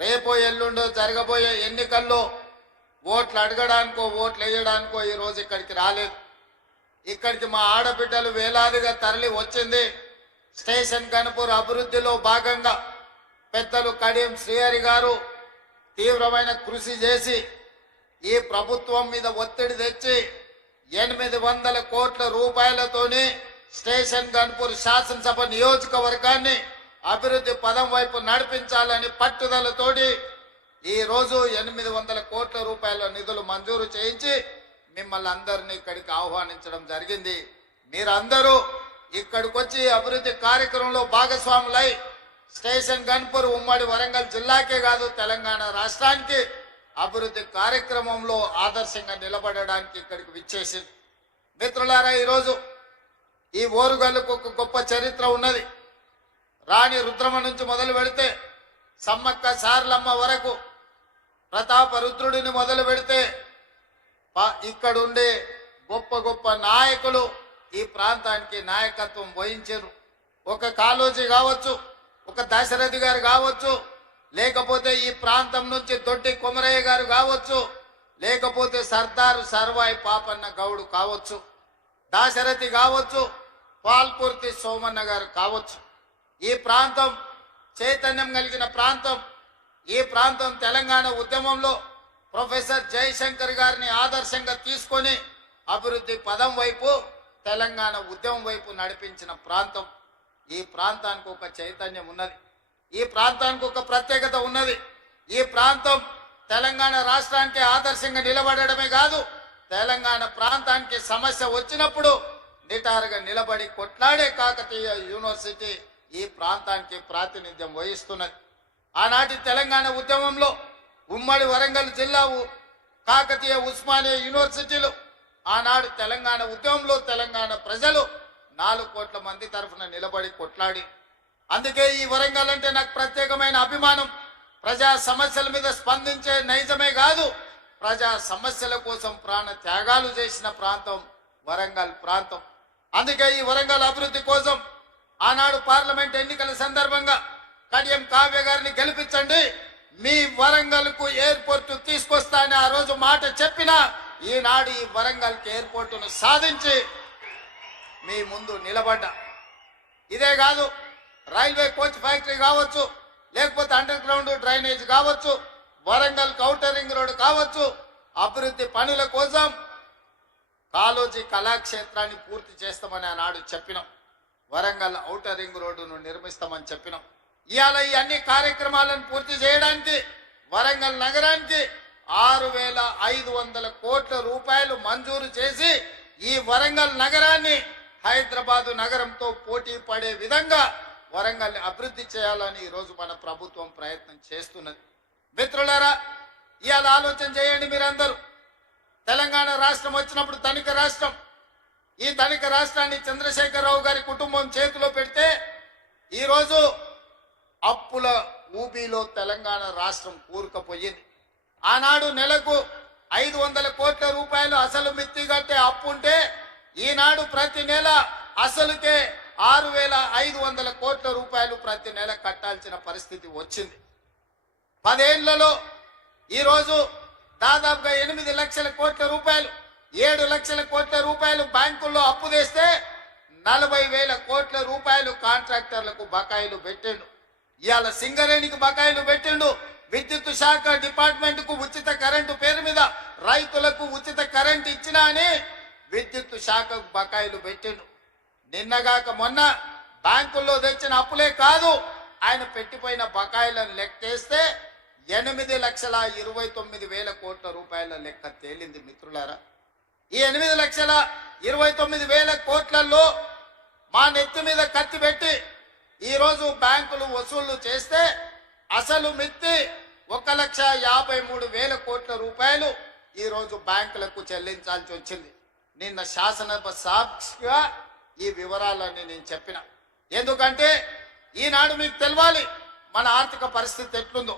రేపో ఎల్లుండో జరగబోయే ఎన్నికల్లో ఓట్లు అడగడానికో ఓట్లు వేయడానికో ఈరోజు ఇక్కడికి రాలేదు. ఇక్కడికి మా ఆడబిడ్డలు వేలాదిగా తరలి వచ్చింది స్టేషన్ గన్పూర్ అభివృద్ధిలో భాగంగా పెద్దలు కడియం శ్రీహరి గారు తీవ్రమైన కృషి చేసి ఈ ప్రభుత్వం మీద ఒత్తిడి తెచ్చి 800 కోట్ల రూపాయలతోని స్టేషన్ గన్పూర్ శాసనసభ నియోజకవర్గాన్ని అభివృద్ధి పదం వైపు నడిపించాలని పట్టుదలతోటి ఈ రోజు 800 కోట్ల రూపాయల నిధులు మంజూరు చేయించి మిమ్మల్ని అందరినీ ఇక్కడికి ఆహ్వానించడం జరిగింది. మీరందరూ ఇక్కడికి వచ్చి అభివృద్ధి కార్యక్రమంలో భాగస్వాములై స్టేషన్ గన్పూర్ ఉమ్మడి వరంగల్ జిల్లాకే కాదు తెలంగాణ రాష్ట్రానికి అభివృద్ధి కార్యక్రమంలో ఆదర్శంగా నిలబడడానికి ఇక్కడికి విచ్చేసింది. మిత్రులారా, ఈరోజు ఈ ఓరుగల్లుకు ఒక గొప్ప చరిత్ర ఉన్నది. రాణి రుద్రమ నుంచి మొదలు పెడితే సమ్మక్క సారలమ్మ వరకు, ప్రతాప రుద్రుడిని మొదలు పెడితే ఇక్కడుండే గొప్ప గొప్ప నాయకులు ఈ ప్రాంతానికి నాయకత్వం వహించారు. ఒక కాళోజీ కావచ్చు, ఒక దశరథి గారు కావచ్చు, లేకపోతే ఈ ప్రాంతం నుంచి దొడ్డి కొమరయ్య గారు కావచ్చు, లేకపోతే సర్దారు సర్వాయి పాపన్న గౌడు కావచ్చు, దాశరథి కావచ్చు, పాల్కుర్తి సోమన్న గారు కావచ్చు. ఈ ప్రాంతం చైతన్యం కలిగిన ప్రాంతం. ఈ ప్రాంతం తెలంగాణ ఉద్యమంలో ప్రొఫెసర్ జయశంకర్ గారిని ఆదర్శంగా తీసుకొని అభివృద్ధి పదం వైపు తెలంగాణ ఉద్యమం వైపు నడిపించిన ప్రాంతం. ఈ ప్రాంతానికి ఒక చైతన్యం ఉన్నది. ఈ ప్రాంతానికి ఒక ప్రత్యేకత ఉన్నది. ఈ ప్రాంతం తెలంగాణ రాష్ట్రానికి ఆదర్శంగా నిలబడమే కాదు, తెలంగాణ ప్రాంతానికి సమస్య వచ్చినప్పుడు నిటారుగా నిలబడి కొట్లాడే కాకతీయ యూనివర్సిటీ ఈ ప్రాంతానికి ప్రాతినిధ్యం వహిస్తున్నది. ఆనాటి తెలంగాణ ఉద్యమంలో ఉమ్మడి వరంగల్ జిల్లా కాకతీయ ఉస్మానియా యూనివర్సిటీలు ఆనాడు తెలంగాణ ఉద్యమంలో తెలంగాణ ప్రజలు 4 కోట్ల మంది తరఫున నిలబడి కొట్లాడి. అందుకే ఈ వరంగల్ అంటే నాకు ప్రత్యేకమైన అభిమానం. ప్రజా సమస్యల మీద స్పందించే నైజమే కాదు, ప్రజా సమస్యల కోసం ప్రాణ త్యాగాలు చేసిన ప్రాంతం వరంగల్ ప్రాంతం. అందుకే ఈ వరంగల్ అభివృద్ధి కోసం ఆనాడు పార్లమెంట్ ఎన్నికల సందర్భంగా కడియం కావ్య గారిని గెలిపించండి, మీ వరంగల్ కు ఎయిర్పోర్ట్ తీసుకొస్తా అని ఆ రోజు మాట చెప్పిన ఈనాడు ఈ వరంగల్ కి ఎయిర్పోర్టును సాధించి మీ ముందు నిలబడ్డా. ఇదే కాదు, రైల్వే కోచ్ ఫ్యాక్టరీ కావచ్చు, లేకపోతే అండర్ గ్రౌండ్ డ్రైనేజ్ కావచ్చు, వరంగల్ ఔటర్ రింగ్ రోడ్ కావచ్చు, అభివృద్ధి పనుల కోసం కాళోజీ కళాక్షేత్రాన్ని పూర్తి చేస్తామని ఆనాడు చెప్పినాం. వరంగల్ ఔటర్ రింగ్ రోడ్డును నిర్మిస్తామని చెప్పినాం. ఇవాళ ఈ అన్ని కార్యక్రమాలను పూర్తి చేయడానికి వరంగల్ నగరానికి 6,500 కోట్ల రూపాయలు మంజూరు చేసి ఈ వరంగల్ నగరాన్ని హైదరాబాదు నగరంతో పోటీ పడే విధంగా వరంగల్ అభివృద్ధి చేయాలని ఈరోజు మన ప్రభుత్వం ప్రయత్నం చేస్తున్నది. మిత్రులారా, ఇవాళ ఆలోచన చేయండి మీరందరూ. తెలంగాణ రాష్ట్రం వచ్చినప్పుడు ధనిక రాష్ట్రం. ఈ ధనిక రాష్ట్రాన్ని చంద్రశేఖరరావు గారి కుటుంబం చేతిలో పెడితే ఈరోజు అప్పుల ఊబిలో తెలంగాణ రాష్ట్రం కూరుకుపోయింది. ఆనాడు నెలకు 500 కోట్ల రూపాయలు అసలు మిత్తి కట్టే అప్పు ఉంటే ఈనాడు ప్రతి నెల అసలుకే 6,500 కోట్ల రూపాయలు ప్రతి నెల కట్టాల్సిన పరిస్థితి వచ్చింది. 10 ఏళ్లలో ఈరోజు దాదాపుగా 8 లక్షల కోట్ల రూపాయలు, 7 లక్షల కోట్ల రూపాయలు బ్యాంకుల్లో అప్పు తెస్తే 40,000 కోట్ల రూపాయలు కాంట్రాక్టర్లకు బకాయిలు పెట్టిండు. ఇవాళ సింగరేణికి బకాయిలు పెట్టిండు. విద్యుత్ శాఖ డిపార్ట్మెంట్ కు ఉచిత కరెంటు పేరు మీద రైతులకు ఉచిత కరెంటు ఇచ్చినా అని విద్యుత్ శాఖకు బకాయిలు పెట్టిండు. నిన్నగాక మొన్న బ్యాంకుల్లో తెచ్చిన అప్పులే కాదు, ఆయన పెట్టిపోయిన బకాయిలను లెక్కేస్తే 8,29,000 కోట్ల రూపాయల లెక్క తేలింది. మిత్రులారా, ఈ 8,29,000 కోట్లలో మా నెత్తి మీద కత్తి పెట్టి ఈరోజు బ్యాంకులు వసూళ్లు చేస్తే అసలు మిత్తి 1,53,000 కోట్ల రూపాయలు ఈరోజు బ్యాంకులకు చెల్లించాల్సి వచ్చింది. నిన్న శాసనసభ సాక్షిగా ఈ వివరాలన్నీ నేను చెప్పిన. ఎందుకంటే ఈనాడు మీకు తెలవాలి మన ఆర్థిక పరిస్థితి ఎట్లుందో.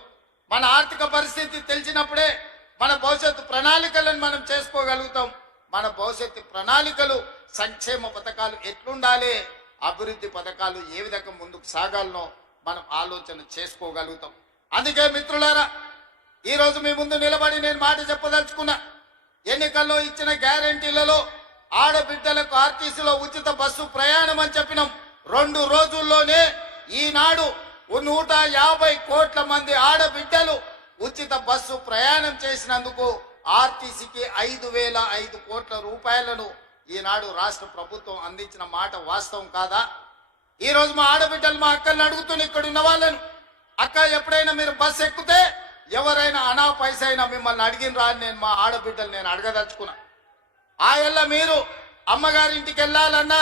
మన ఆర్థిక పరిస్థితి తెలిసినప్పుడే మన భవిష్యత్తు ప్రణాళికలను మనం చేసుకోగలుగుతాం. మన భవిష్యత్తు ప్రణాళికలు, సంక్షేమ పథకాలు ఎట్లుండాలి, అభివృద్ధి పథకాలు ఏ విధంగా ముందుకు సాగాలనో మనం ఆలోచన చేసుకోగలుగుతాం. అందుకే మిత్రులారా, ఈరోజు మీ ముందు నిలబడి నేను మాట చెప్పదలుచుకున్నా. ఎన్నికల్లో ఇచ్చిన గ్యారంటీలలో ఆడబిడ్డలకు ఆర్టీసీలో ఉచిత బస్సు ప్రయాణం అని చెప్పినాం. 2 రోజుల్లోనే ఈనాడు 150 కోట్ల మంది ఆడబిడ్డలు ఉచిత బస్సు ప్రయాణం చేసినందుకు ఆర్టీసీకి 5,005 కోట్ల రూపాయలను ఈనాడు రాష్ట్ర ప్రభుత్వం అందించిన మాట వాస్తవం కాదా? ఈ రోజు మా ఆడబిడ్డలు మా అక్కల్ని అడుగుతున్న ఇక్కడ ఉన్న వాళ్ళను, అక్క ఎప్పుడైనా మీరు బస్సు ఎక్కితే ఎవరైనా అనా పైసా అయినా మిమ్మల్ని అడిగినరా అని నేను మా ఆడబిడ్డలు నేను అడగదలుచుకున్నా. ఆయల్ల మీరు అమ్మగారింటికి వెళ్ళాలన్నా,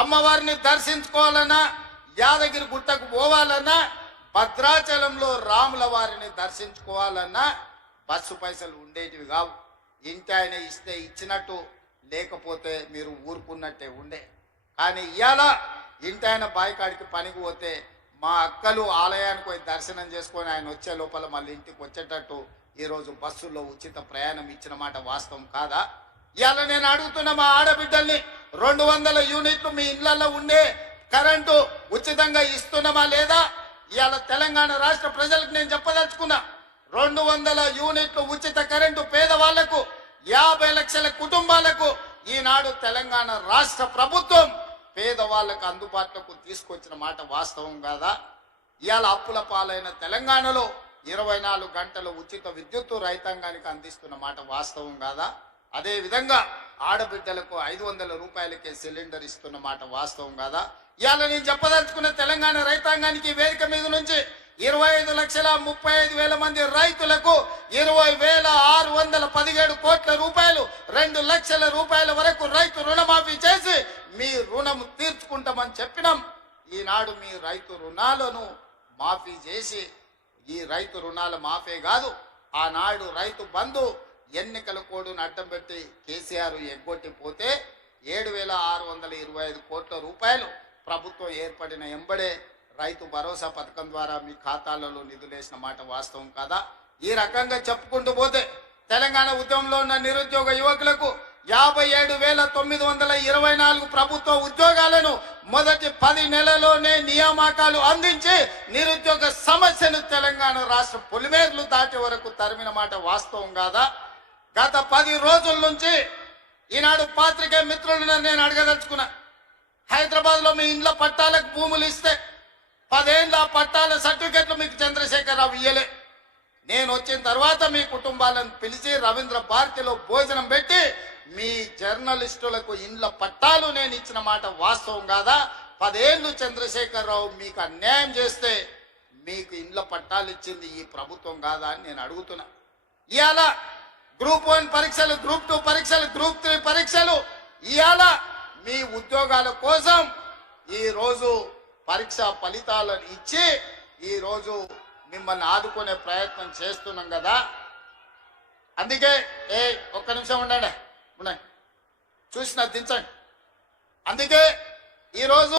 అమ్మవారిని దర్శించుకోవాలన్నా, యాదగిరి గుట్టకు పోవాలన్నా, భద్రాచలంలో రాముల వారిని దర్శించుకోవాలన్నా బస్సు పైసలు ఉండేటివి కావు. ఇంటి ఆయన ఇస్తే ఇచ్చినట్టు, లేకపోతే మీరు ఊరుకున్నట్టే ఉండే. కానీ ఇవాళ ఇంటి ఆయన బాయికాడికి పనికి పోతే మా అక్కలు ఆలయానికి పోయి దర్శనం చేసుకొని ఆయన వచ్చే లోపల మళ్ళీ ఇంటికి వచ్చేటట్టు ఈరోజు బస్సుల్లో ఉచిత ప్రయాణం ఇచ్చిన మాట వాస్తవం కాదా? ఇవాళ నేను అడుగుతున్న మా ఆడబిడ్డల్ని, 200 యూనిట్లు మీ ఇళ్లలో ఉండే కరెంటు ఉచితంగా ఇస్తున్నామా లేదా? ఇవాళ తెలంగాణ రాష్ట్ర ప్రజలకు నేను చెప్పదలుచుకున్నా, 200 యూనిట్లు ఉచిత కరెంటు పేదవాళ్లకు, 50 లక్షల కుటుంబాలకు ఈనాడు తెలంగాణ రాష్ట్ర ప్రభుత్వం పేదవాళ్లకు అందుబాటులోకి తీసుకొచ్చిన మాట వాస్తవం కాదా? ఇవాళ అప్పుల పాలైన తెలంగాణలో 24 గంటలు ఉచిత విద్యుత్తు రైతాంగానికి అందిస్తున్న మాట వాస్తవం కాదా? అదే విధంగా ఆడబిడ్డలకు 500 రూపాయలకే సిలిండర్ ఇస్తున్న మాట వాస్తవం కాదా? ఇవాళ నేను చెప్పదలుచుకున్న తెలంగాణ రైతాంగానికి వేదిక మీద నుంచి 25,35,000 మంది రైతులకు 20,617 కోట్ల రూపాయలు, 2 లక్షల రూపాయల వరకు రైతు రుణమాఫీ చేసి మీ రుణం తీర్చుకుంటామని చెప్పినాం. ఈనాడు మీ రైతు రుణాలను మాఫీ చేసి, ఈ రైతు రుణాల మాఫీ కాదు, ఆనాడు రైతు బంధు ఎన్నికల కోడ్ను అడ్డం పెట్టి కేసీఆర్ ఎగ్గొట్టిపోతే 7,625 కోట్ల రూపాయలు ప్రభుత్వం ఏర్పడిన ఎంబడే రైతు భరోసా పథకం ద్వారా మీ ఖాతాలలో నిధులేసిన మాట వాస్తవం కాదా? ఈ రకంగా చెప్పుకుంటూ పోతే తెలంగాణ ఉద్యమంలో ఉన్న నిరుద్యోగ యువకులకు 57,924 ప్రభుత్వ ఉద్యోగాలను మొదటి 10 నెలల్లోనే నియామకాలు అందించి నిరుద్యోగ సమస్యను తెలంగాణ రాష్ట్ర పొలిమేర్లు దాటే వరకు తరిమిన మాట వాస్తవం కాదా? గత 10 రోజుల నుంచి ఈనాడు పాత్రికేయ మిత్రులను నేను అడగదలుచుకున్నా, హైదరాబాద్ లో మీ ఇండ్ల పట్టాలకు భూములు ఇస్తే 10 ఏళ్ళ పట్టాల సర్టిఫికెట్లు మీకు చంద్రశేఖరరావు ఇయ్యలే. నేను వచ్చిన తర్వాత మీ కుటుంబాలను పిలిచి రవీంద్ర భారతిలో భోజనం పెట్టి మీ జర్నలిస్టులకు ఇండ్ల పట్టాలు నేను ఇచ్చిన మాట వాస్తవం కాదా? 10 ఏళ్ళు చంద్రశేఖరరావు మీకు అన్యాయం చేస్తే మీకు ఇండ్ల పట్టాలు ఇచ్చింది ఈ ప్రభుత్వం కాదా అని నేను అడుగుతున్నా. ఇవాళ గ్రూప్ 1 పరీక్షలు, గ్రూప్ 2 పరీక్షలు, గ్రూప్ 3 పరీక్షలు, ఇవాళ మీ ఉద్యోగాల కోసం ఈ రోజు పరీక్ష ఫలితాలను ఇచ్చి ఈ రోజు మిమ్మల్ని ఆదుకునే ప్రయత్నం చేస్తున్నాం కదా. అందుకే ఒక్క నిమిషం ఉండండి, చూసిన దించండి. అందుకే ఈరోజు